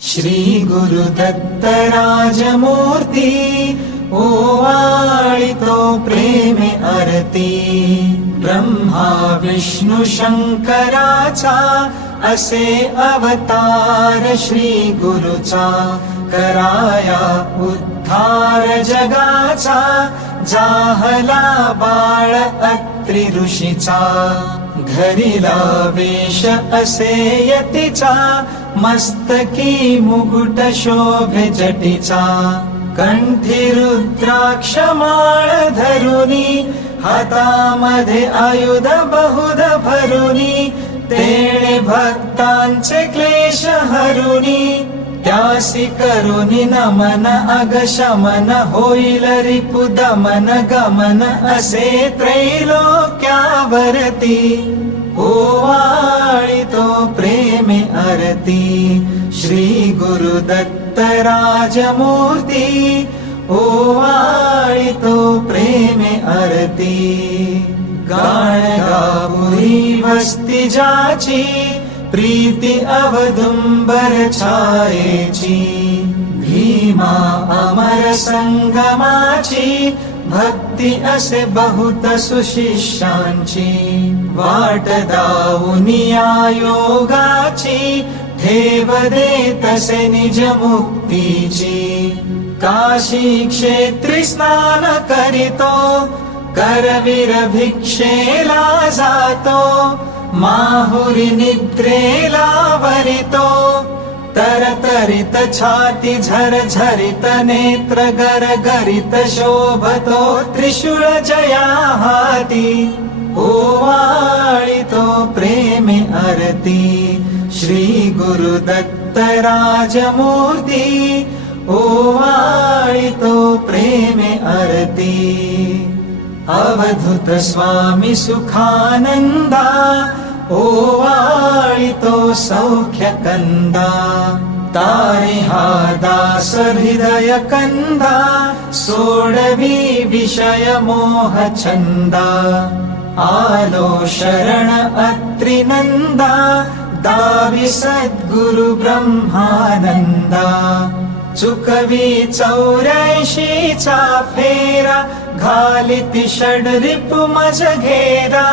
श्री गुरुदत्त राजमूर्ती ओवाळितो प्रेमे आरती ब्रह्मा विष्णु शंकराचा असे अवतार श्री गुरुचा कराया उद्धार जगाचा जाहला बाळ अत्रि ऋषीचा घरीला वेश असे यतीचा मस्तकी मुकुट शोभे जटीचा कंठी रुद्राक्ष माळ धरुनी हातामध्ये आयुध बहुध भरुनी तेणे भक्तांचे क्लेश हरुनी त्यासी करुनी नमन अगशमन होईल रिपु दमन गमन असे त्रैलोक्यावरती ओवाळितो प्रेमे आरती श्री गुरुदत्त राजमूर्ती ओवाळितो प्रेमे आरती गाणगापुरी वस्ती जाची प्रीती अवदुंबर छायेची भीमा अमर संगमाची भक्ती असे बहुत सुशिष्यांची वाट दावुनिया योगाची ठेव दे तसे निज मुक्तीची काशी क्षेत्री स्नान करीतो करवीर भिक्षेला जातो माहुरी निद्रेला वरितो तरतरित छाती झरझरित नेत्र गरगरित शोभतो त्रिशूळ जया हाती ओवाळितो प्रेमे आरती श्री गुरुदत्त राजमूर्ती ओवाळितो प्रेमे आरती अवधूत स्वामी सुखानंदा ओवाळितो सौख्य कंदा तारी हा दास हृदय कंदा सोडवी विषय मोह छंदा आलो शरण अत्रिनंदा दावी सद्गुरु ब्रह्मानंदा चुकवी 84चा फेरा घालिती षडरिपु मज घेरा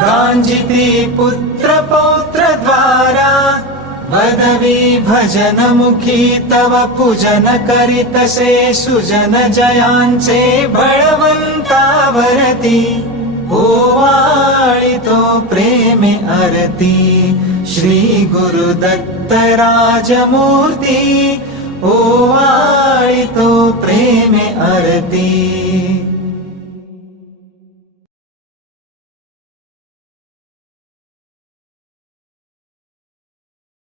गांजिती पुत्र पौत्र द्वारा वदवी भजन मुखी तव पूजन करीतसे सुजन जयांचे बळवंतावरती ओवाळितो प्रेमे आरती श्री गुरुदत्त राजमूर्ती ओवाळितो